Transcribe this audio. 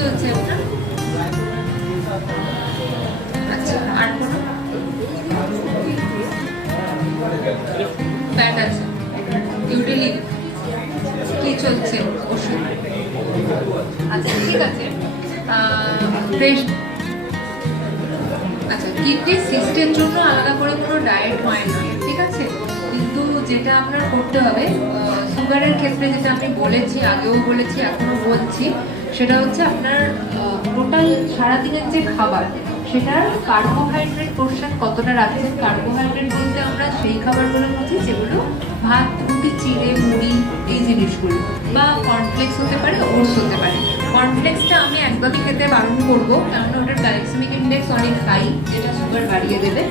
চলছে আপনার? আচ্ছা, আর কোনো ফ্যাট আছে? ইউরিলিক কি চলছে ওষুধ? আচ্ছা ঠিক আছে। ফ্রেশ। আচ্ছা, কিডনি সিস্টের জন্য আলাদা করে কোনো ডায়েট হয় না, ঠিক আছে? কিন্তু যেটা আপনার করতে হবে, সুগারের ক্ষেত্রে যেটা আমি বলেছি, আগেও বলেছি এখনো বলছি, সেটা হচ্ছে আপনার টোটাল সারাদিনের যে খাবার, সেটার কার্বোহাইড্রেট পোর্শন কতটা রাখছেন। কার্বোহাইড্রেট বলতে আমরা সেই খাবারগুলো বুঝি যেগুলো ভাত, রুটি, চিড়ে, মুড়ি, এই জিনিসগুলো, বা কর্নফ্লেক্স হতে পারে, ওটস হতে পারে। কর্নফ্লেক্সটা আমি একদমই খেতে বারণ করবো, কারণ ওটার গ্লাইসেমিক ইন্ডেক্স অনেক হাই, যেটা সুগার বাড়িয়ে দেবে।